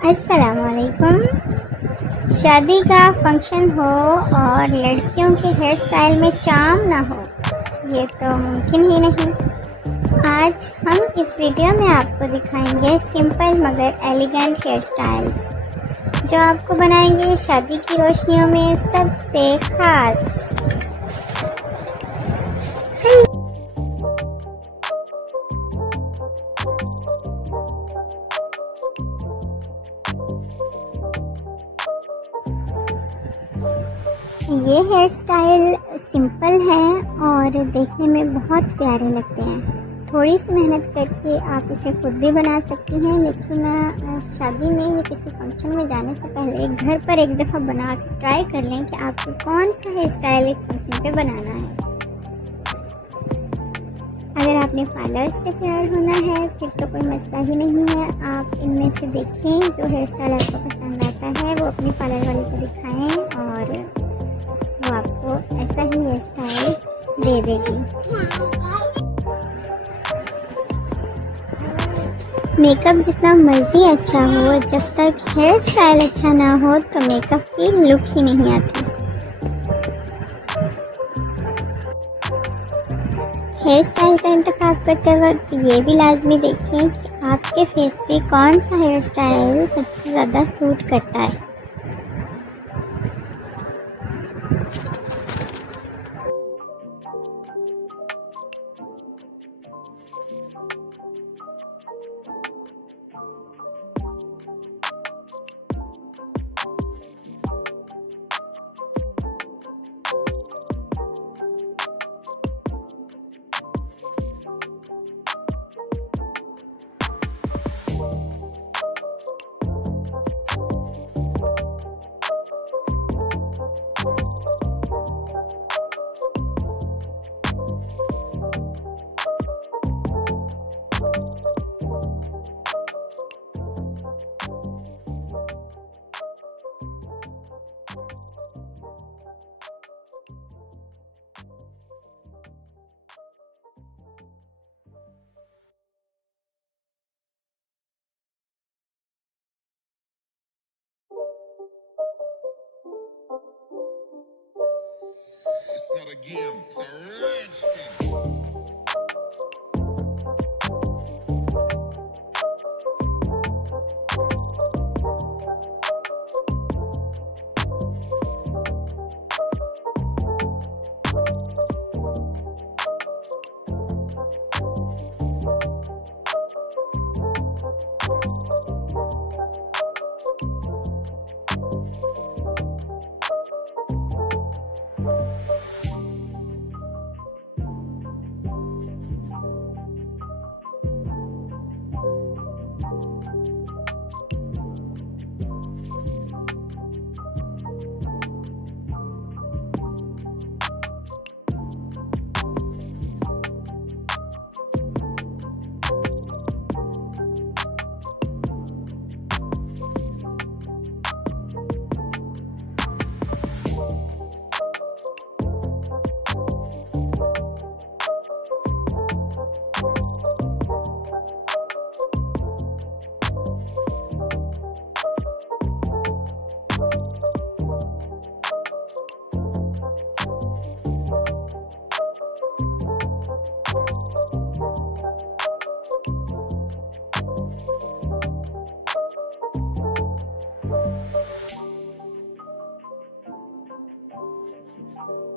अस्सलामुअलैकुम। शादी का फंक्शन हो और लड़कियों के हेयर स्टाइल में चार्म ना हो, ये तो मुमकिन ही नहीं। आज हम इस वीडियो में आपको दिखाएंगे सिंपल मगर एलिगेंट हेयर स्टाइल्स, जो आपको बनाएंगे शादी की रोशनियों में सबसे खास। ये हेयर स्टाइल सिंपल है और देखने में बहुत प्यारे लगते हैं। थोड़ी सी मेहनत करके आप इसे खुद भी बना सकती हैं, लेकिन शादी में या किसी फंक्शन में जाने से पहले घर पर एक दफ़ा बना के ट्राई कर लें कि आपको कौन सा हेयर स्टाइल इस फंक्शन पे बनाना है। अगर आपने पार्लर से तैयार होना है फिर तो कोई मसला ही नहीं है। आप इनमें से देखें जो हेयर स्टाइल आपको पसंद आता है वो अपनी पार्लर वाले को दिखाएं और वो आपको ऐसा ही हेयर स्टाइल दे देगी। मेकअप जितना मर्जी अच्छा हो, जब तक हेयर स्टाइल अच्छा ना हो तो मेकअप की लुक ही नहीं आती। हेयर स्टाइल का इंतखाब करते वक्त ये भी लाजमी देखें कि आपके फेस पे कौन सा हेयर स्टाइल सबसे ज़्यादा सूट करता है। It's not a game, it's a rich thing.